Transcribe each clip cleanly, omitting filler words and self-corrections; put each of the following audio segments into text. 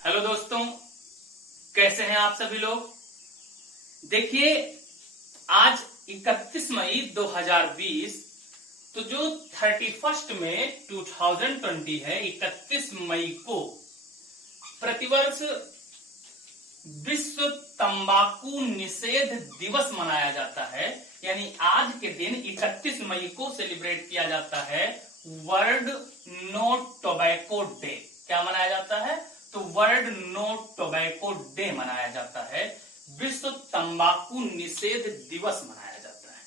Hello दोस्तों, कैसे हैं आप सभी लोग। देखिए, आज 31 मई 2020, तो जो 31 में 2020 है, 31 मई को प्रतिवर्ष विश्व तंबाकू निषेध दिवस मनाया जाता है। यानी आज के दिन 31 मई को सेलिब्रेट किया जाता है वर्ल्ड नो टोबैको डे। क्या मनाया जाता है? तो वर्ल्ड नो टोबैको डे मनाया जाता है, विश्व तंबाकू निषेध दिवस मनाया जाता है।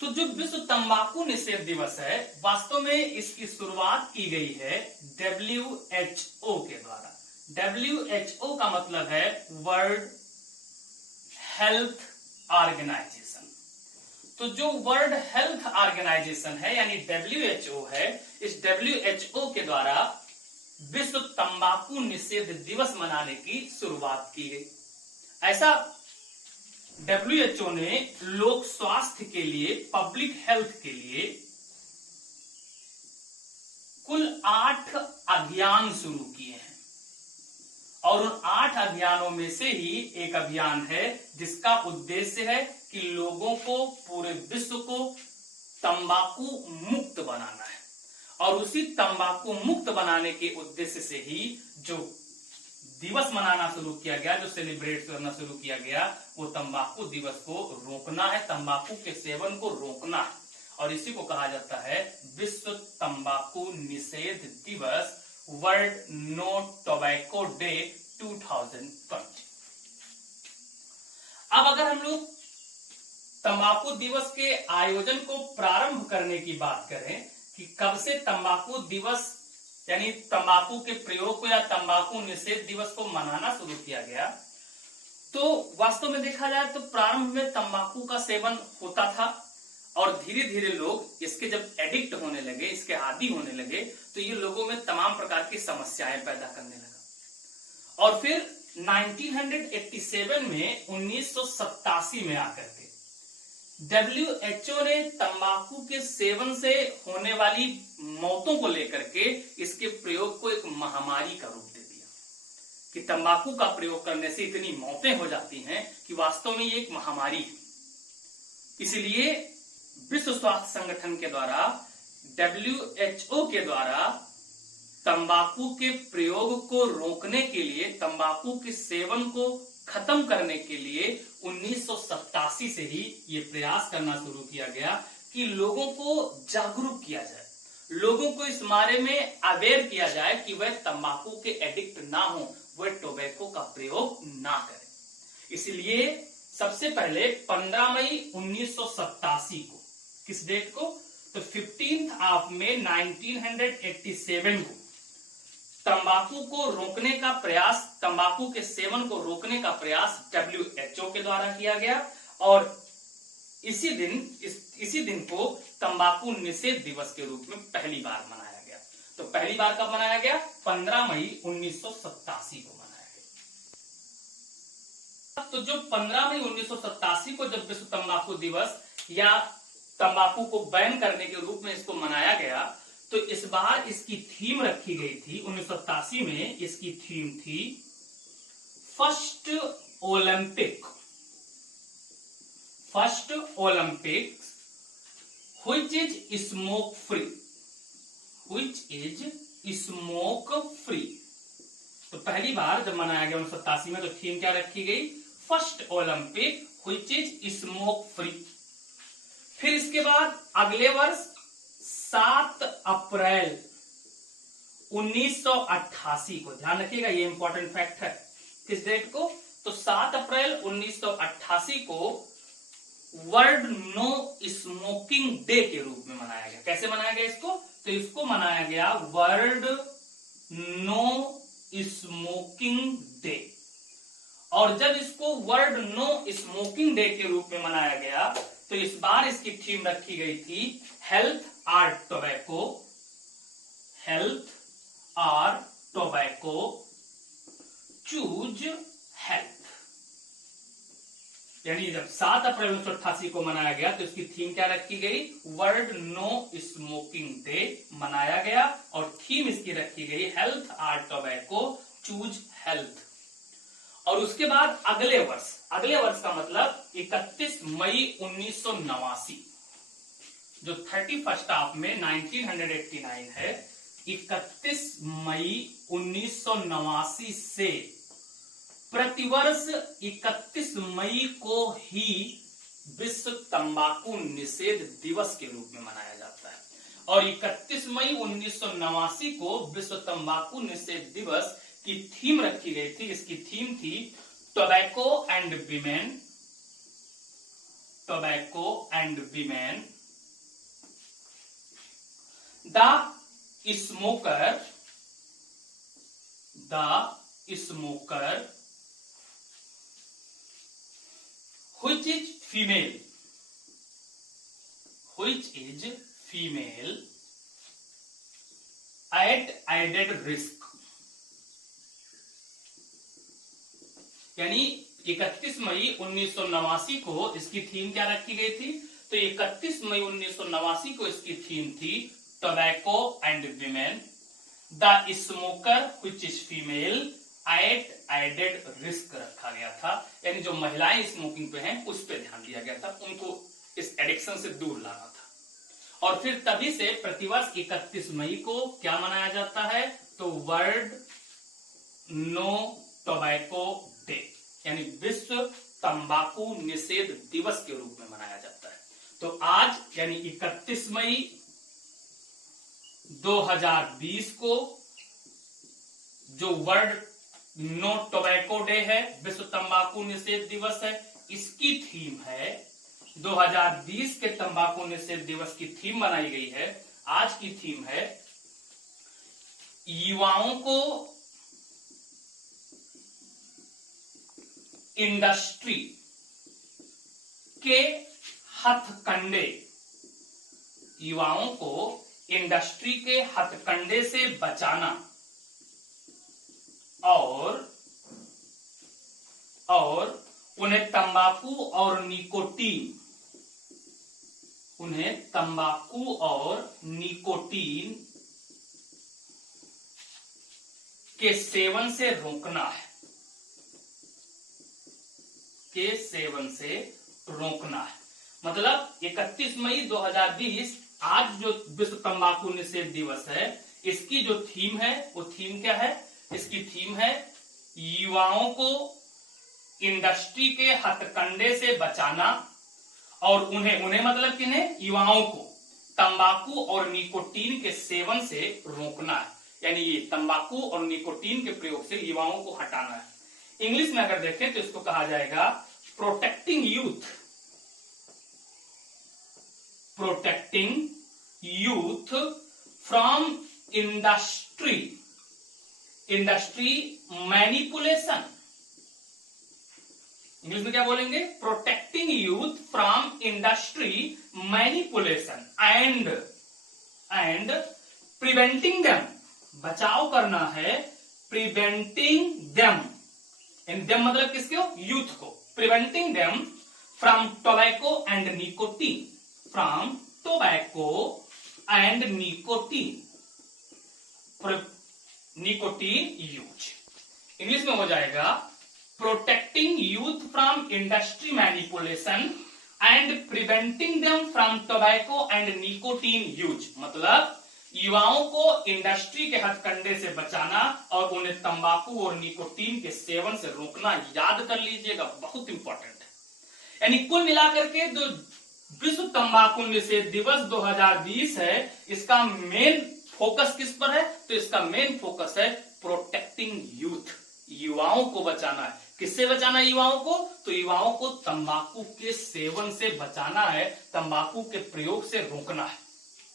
तो जो विश्व तंबाकू निषेध दिवस है, वास्तव में इसकी शुरुआत की गई है WHO के द्वारा। WHO का मतलब है वर्ल्ड हेल्थ ऑर्गेनाइजेशन। तो जो वर्ल्ड हेल्थ ऑर्गेनाइजेशन है यानी WHO है, इस WHO के द्वारा विश्व तंबाकू निषेध दिवस मनाने की शुरुआत की गई। ऐसा WHO ने लोक स्वास्थ्य के लिए, पब्लिक हेल्थ के लिए कुल 8 अभियान शुरू किए हैं और उन 8 अभियानों में से ही एक अभियान है जिसका उद्देश्य है कि लोगों को, पूरे विश्व को तंबाकू मुक्त बनाना है। और उसी तंबाकू मुक्त बनाने के उद्देश्य से ही जो दिवस मनाना शुरू किया गया, जो सेलिब्रेट करना शुरू किया गया, वो तंबाकू दिवस को रोकना है, तंबाकू के सेवन को रोकना है। और इसी को कहा जाता है विश्व तंबाकू निषेध दिवस, वर्ल्ड नो टोबैको डे 2020। अब अगर हम लोग तंबाकू दिवस के आयोजन को प्रारंभ करने की बात करें कि कब से तंबाकू दिवस यानी तंबाकू के प्रयोग को या तंबाकू निषेध दिवस को मनाना शुरू किया गया, तो वास्तव में देखा जाए तो प्रारंभ में तंबाकू का सेवन होता था और धीरे धीरे लोग इसके जब एडिक्ट होने लगे, इसके आदी होने लगे, तो ये लोगों में तमाम प्रकार की समस्याएं पैदा करने लगा। और फिर 1987 में 1987 में आकर के WHO ने तंबाकू के सेवन से होने वाली मौतों को लेकर के इसके प्रयोग को एक महामारी का रूप दे दिया कि तंबाकू का प्रयोग करने से इतनी मौतें हो जाती हैं कि वास्तव में ये एक महामारी है। इसलिए विश्व स्वास्थ्य संगठन के द्वारा, WHO के द्वारा तंबाकू के प्रयोग को रोकने के लिए, तंबाकू के सेवन को खत्म करने के लिए 1987 से ही ये प्रयास करना शुरू किया गया कि लोगों को जागरूक किया जाए, लोगों को इस बारे में अवेयर किया जाए कि वह तंबाकू के एडिक्ट ना हो, वह टोबैको का प्रयोग ना करें। इसलिए सबसे पहले 15 मई 1987 को, किस डेट को? तो 15 मई 1987 को तंबाकू को रोकने का प्रयास, तंबाकू के सेवन को रोकने का प्रयास WHO के द्वारा किया गया और इसी दिन को तंबाकू निषेध दिवस के रूप में पहली बार मनाया गया। तो पहली बार कब मनाया गया? 15 मई 1987 को मनाया गया। तो जो 15 मई 1987 को जब विश्व तंबाकू दिवस या तंबाकू को बैन करने के रूप में इसको मनाया गया, तो इस बार इसकी थीम रखी गई थी, 1987 में इसकी थीम थी first Olympic which is smoke free. तो पहली बार जब मनाया गया 1987 में, तो थीम क्या रखी गई? First Olympic which is smoke free. फिर इसके बाद अगले वर्ष 7 अप्रैल 1988 को, ध्यान रखिएगा ये इंपॉर्टेंट फैक्ट है, किस डेट को? तो 7 अप्रैल 1988 को वर्ल्ड नो स्मोकिंग डे के रूप में मनाया गया। कैसे मनाया गया इसको? तो इसको मनाया गया वर्ल्ड नो स्मोकिंग डे। और जब इसको वर्ल्ड नो स्मोकिंग डे के रूप में मनाया गया, तो इस बार इसकी थीम रखी गई थी हेल्थ और टोबैको चूज हेल्थ। यानी जब 7 अप्रैल 1988 को मनाया गया तो इसकी थीम क्या रखी गई? वर्ल्ड नो स्मोकिंग डे मनाया गया और थीम इसकी रखी गई हेल्थ और टोबैको चूज हेल्थ। और उसके बाद अगले वर्ष का मतलब 31 मई 1989, जो 31 ऑफ में 1989 है, 31 मई 1989 से प्रतिवर्ष 31 मई को ही विश्व तंबाकू निषेध दिवस के रूप में मनाया जाता है। और 31 मई 1989 को विश्व तंबाकू निषेध दिवस की थीम रखी गई थी। इसकी थीम थी tobacco and women, tobacco and women, the smoker which is female at added risk। यानी 31 मई 1989 को इसकी थीम क्या रखी गई थी? तो 31 मई 1989 को इसकी थीम थी tobacco and women, the smoker which is female at added risk रखा गया था। यानी जो महिलाएं स्मोकिंग पे हैं उस पर ध्यान दिया गया था, उनको इस एडिक्शन से दूर लाना था। और फिर तभी से प्रतिवर्ष 31 मई को क्या मनाया जाता है? तो वर्ल्ड नो टोबैको डे, यानी विश्व तंबाकू निषेध दिवस के रूप में मनाया जाता है। तो आज यानी 31 मई 2020 को जो वर्ल्ड नो टोबैको डे है, विश्व तंबाकू निषेध दिवस है, इसकी थीम है 2020 के तंबाकू निषेध दिवस की थीम बनाई गई है। आज की थीम है युवाओं को इंडस्ट्री के हथकंडे, युवाओं को इंडस्ट्री के हथकंडे से बचाना और उन्हें तंबाकू और निकोटीन के सेवन से रोकना है, मतलब 31 मई 2020 आज जो विश्व तंबाकू निषेध दिवस है, इसकी जो थीम है वो थीम क्या है? इसकी थीम है युवाओं को इंडस्ट्री के हथकंडे से बचाना और उन्हें मतलब किन्हें? युवाओं को तंबाकू और निकोटीन के सेवन से रोकना है। यानी ये तंबाकू और निकोटीन के प्रयोग से युवाओं को हटाना है। इंग्लिश में अगर देखें तो इसको कहा जाएगा protecting youth from industry manipulation. English में क्या बोलेंगे? Protecting youth from industry manipulation and preventing them, बचाव करना है, प्रिवेंटिंग देम, देम मतलब किसके हो? यूथ को। Preventing them from tobacco and nicotine, from tobacco and nicotine use. English में हो जाएगा protecting youth from industry manipulation and preventing them from tobacco and nicotine use, मतलब युवाओं को इंडस्ट्री के हथकंडे से बचाना और उन्हें तंबाकू और निकोटीन के सेवन से रोकना। याद कर लीजिएगा, बहुत इंपॉर्टेंट है। यानी कुल मिलाकर के जो विश्व तंबाकू निषेध दिवस 2020 है, इसका मेन फोकस किस पर है? तो इसका मेन फोकस है प्रोटेक्टिंग यूथ, युवाओं को बचाना है। किससे बचाना है युवाओं को? तो युवाओं को तंबाकू के सेवन से बचाना है, तंबाकू के प्रयोग से रोकना है।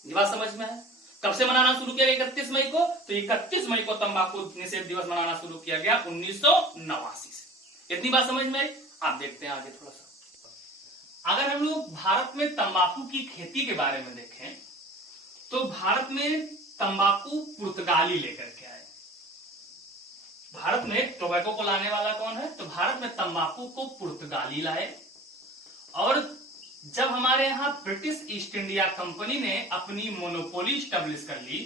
ये बात समझ में है? कब से मनाना शुरू किया गया? 31 मई को। तो 31 मई को तंबाकू निषेध दिवस मनाना शुरू किया गया 1989 से। इतनी बात समझ में आई? आप देखते हैं आगे थोड़ा सा। अगर हम लोग भारत में तंबाकू की खेती के बारे में देखें तो भारत में तंबाकू पुर्तगाली लेकर के आए। भारत में टोबैको को लाने वाला कौन है? तो भारत में तंबाकू को पुर्तगाली लाए। और जब हमारे यहाँ ब्रिटिश ईस्ट इंडिया कंपनी ने अपनी मोनोपोली स्टैब्लिश कर ली,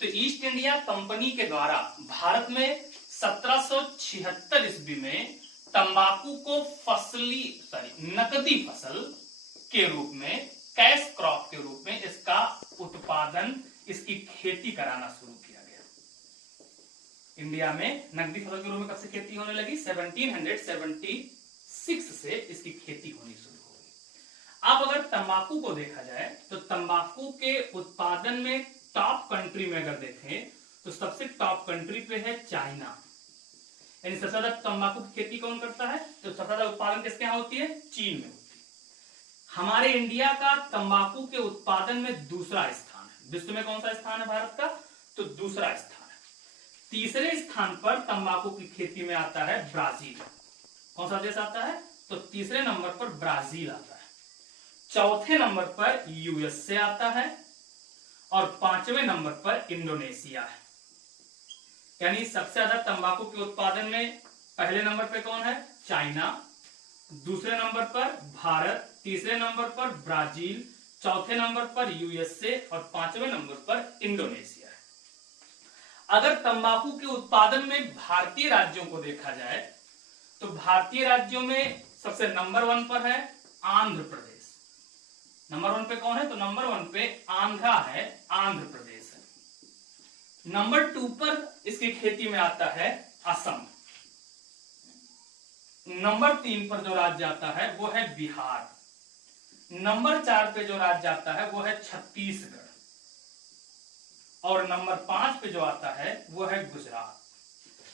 तो ईस्ट इंडिया कंपनी के द्वारा भारत में 1776 ईस्वी में तंबाकू को नकदी फसल के रूप में, कैश क्रॉप के रूप में इसका उत्पादन, इसकी खेती कराना शुरू किया गया। इंडिया में नकदी फसल के रूप में कब से खेती होने लगी? 1776 से इसकी खेती होनी शुरू हो गई। अब अगर तंबाकू को देखा जाए तो तंबाकू के उत्पादन में टॉप कंट्री में अगर देखें तो सबसे टॉप कंट्री पे है चाइना। यानी सबसे ज्यादा तंबाकू की खेती कौन करता है? तो सबसे ज्यादा उत्पादन किसके यहाँ होती है? चीन में होती है। हमारे इंडिया का तंबाकू के उत्पादन में दूसरा स्थान है। विश्व में कौन सा स्थान है भारत का? तो दूसरा स्थान है। तीसरे स्थान पर तंबाकू की खेती में आता है ब्राजील। कौन सा देश आता है? तो तीसरे नंबर पर ब्राजील आता है। चौथे नंबर पर यूएसए आता है और पांचवें नंबर पर इंडोनेशिया है। यानी सबसे ज्यादा तंबाकू के उत्पादन में पहले नंबर पे कौन है? चाइना, दूसरे नंबर पर भारत, तीसरे नंबर पर ब्राजील, चौथे नंबर पर यूएसए और पांचवें नंबर पर इंडोनेशिया है। अगर तंबाकू के उत्पादन में भारतीय राज्यों को देखा जाए तो भारतीय राज्यों में सबसे नंबर 1 पर है आंध्र प्रदेश। नंबर 1 पे कौन है? तो नंबर 1 पे आंध्रा है, आंध्र प्रदेश है। नंबर 2 पर इसकी खेती में आता है असम। नंबर 3 पर जो राज्य आता है वो है बिहार। नंबर 4 पे जो राज्य आता है वो है छत्तीसगढ़ और नंबर 5 पे जो आता है वो है गुजरात।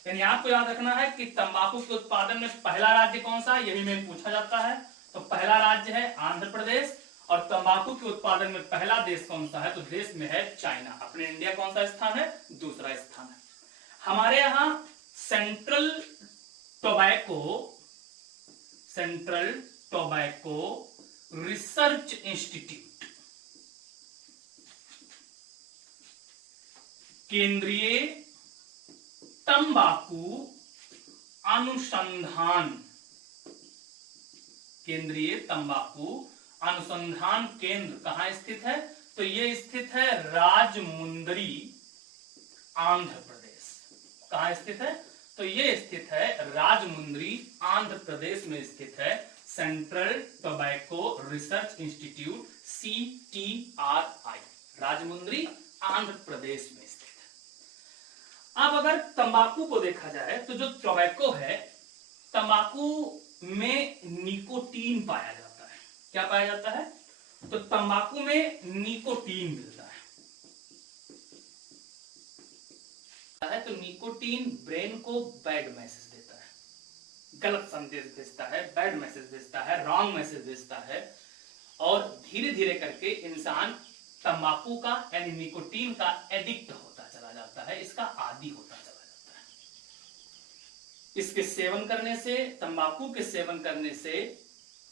यानी आपको याद रखना है कि तंबाकू के उत्पादन में पहला राज्य कौन सा है, यही में पूछा जाता है। तो पहला राज्य है आंध्र प्रदेश और तंबाकू के उत्पादन में पहला देश कौन सा है? तो देश में है चाइना। अपने इंडिया कौन सा स्थान है? दूसरा स्थान है। हमारे यहां सेंट्रल टोबैको रिसर्च इंस्टीट्यूट, केंद्रीय तंबाकू अनुसंधान, केंद्रीय तंबाकू अनुसंधान केंद्र कहां स्थित है? तो ये स्थित है राजमुंदरी, आंध्र प्रदेश। कहां स्थित है? तो ये स्थित है राजमुंदरी, आंध्र प्रदेश में स्थित है central tobacco research institute, CTRI, Rajahmundry, Andhra Pradesh में स्थित है। अब अगर तंबाकू को देखा जाए तो जो टोबैको है, तंबाकू में निकोटीन पाया जाता है। क्या पाया जाता है? तो तंबाकू में निकोटीन मिलता है। तो निकोटीन ब्रेन को बैड मैसेज देता है, गलत संदेश भेजता है, बैड मैसेज भेजता है, रॉन्ग मैसेज भेजता है और धीरे धीरे करके इंसान तंबाकू का यानी निकोटीन का एडिक्ट होता चला जाता है, इसका आदी होता चला जाता है। इसके सेवन करने से, तंबाकू के सेवन करने से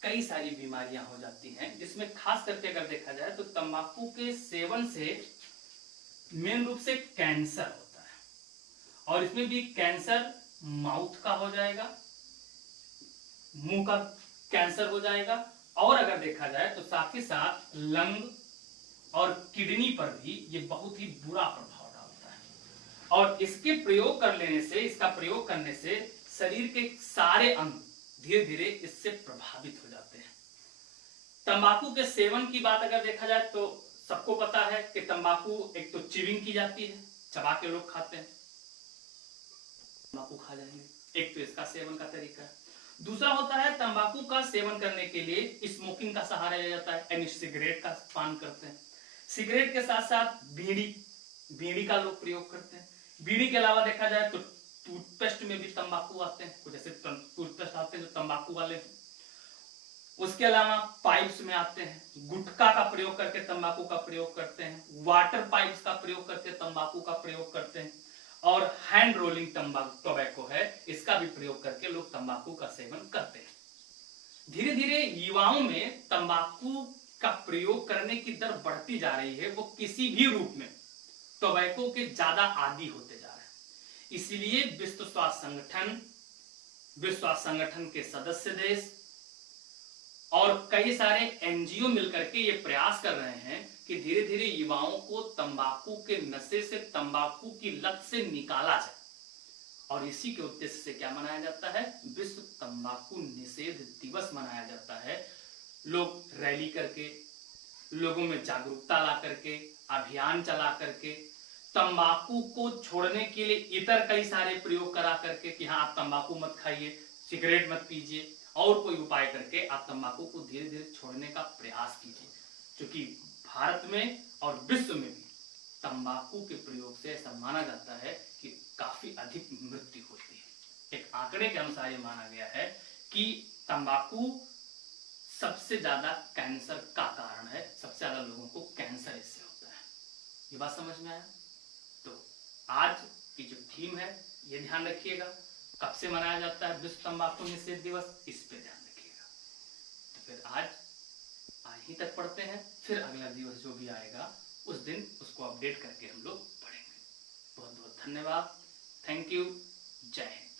कई सारी बीमारियां हो जाती हैं, जिसमें खास करके अगर देखा जाए तो तंबाकू के सेवन से मेन रूप से कैंसर होता है और इसमें भी कैंसर माउथ का हो जाएगा, मुंह का कैंसर हो जाएगा और अगर देखा जाए तो साथ ही साथ लंग और किडनी पर भी ये बहुत ही बुरा प्रभाव डालता है। और इसके प्रयोग कर लेने से, इसका प्रयोग करने से शरीर के सारे अंग धीरे धीरे इससे प्रभावित हो जाते हैं। तंबाकू के सेवन की बात अगर देखा जाए तो सबको पता है कि तंबाकू एक तो चिविंग की जाती है, चबा के लोग खाते हैं, तंबाकू खा जाएंगे, एक तो इसका सेवन का तरीका है। दूसरा होता है तंबाकू का सेवन करने के लिए स्मोकिंग का सहारा लिया जाता है, यानी सिगरेट का पान करते हैं। सिगरेट के साथ साथ बीड़ी का लोग प्रयोग करते हैं। बीड़ी के अलावा देखा जाए तो टूथपेस्ट में भी तंबाकू आते हैं, कुछ ऐसे टूथपेस्ट आते हैं जो तंबाकू वाले हैं। उसके अलावा पाइप्स में आते हैं, गुटखा का प्रयोग करके तंबाकू का प्रयोग करते हैं, वाटर पाइप्स का प्रयोग करके तंबाकू का प्रयोग करते हैं और हैंड रोलिंग टोबैको है, इसका भी प्रयोग करके लोग तंबाकू का सेवन करते हैं। धीरे धीरे युवाओं में तंबाकू का प्रयोग करने की दर बढ़ती जा रही है, वो किसी भी रूप में टोबैको के ज्यादा आदी होते जा रहे हैं। इसलिए विश्व स्वास्थ्य संगठन के सदस्य देश और कई सारे एनजीओ मिलकर के ये प्रयास कर रहे हैं कि धीरे धीरे युवाओं को तंबाकू के नशे से, तंबाकू की लत से निकाला जाए और इसी के उद्देश्य से क्या मनाया जाता है, विश्व तंबाकू निषेध दिवस मनाया जाता है। लोग रैली करके, लोगों में जागरूकता ला करके, अभियान चला करके, तंबाकू को छोड़ने के लिए इतर कई सारे प्रयोग करा करके कि हाँ आप तंबाकू मत खाइए, सिगरेट मत पीजिए, और कोई उपाय करके आप तंबाकू को धीरे धीरे छोड़ने का प्रयास कीजिए। क्योंकि भारत में और विश्व में भी तंबाकू के प्रयोग से ऐसा माना जाता है कि काफी अधिक मृत्यु होती है। एक आंकड़े के अनुसार ये माना गया है कि तंबाकू सबसे ज्यादा कैंसर का कारण है, सबसे ज्यादा लोगों को कैंसर इससे होता है। ये बात समझ में आया? तो आज की जो थीम है ये ध्यान रखिएगा, कब से मनाया जाता है विश्व तंबाकू निषेध दिवस, इस पे ध्यान रखिएगा। तो फिर आज यहीं तक पढ़ते हैं, फिर अगला दिवस जो भी आएगा उस दिन उसको अपडेट करके हम लोग पढ़ेंगे। बहुत बहुत धन्यवाद, थैंक यू, जय हिंद।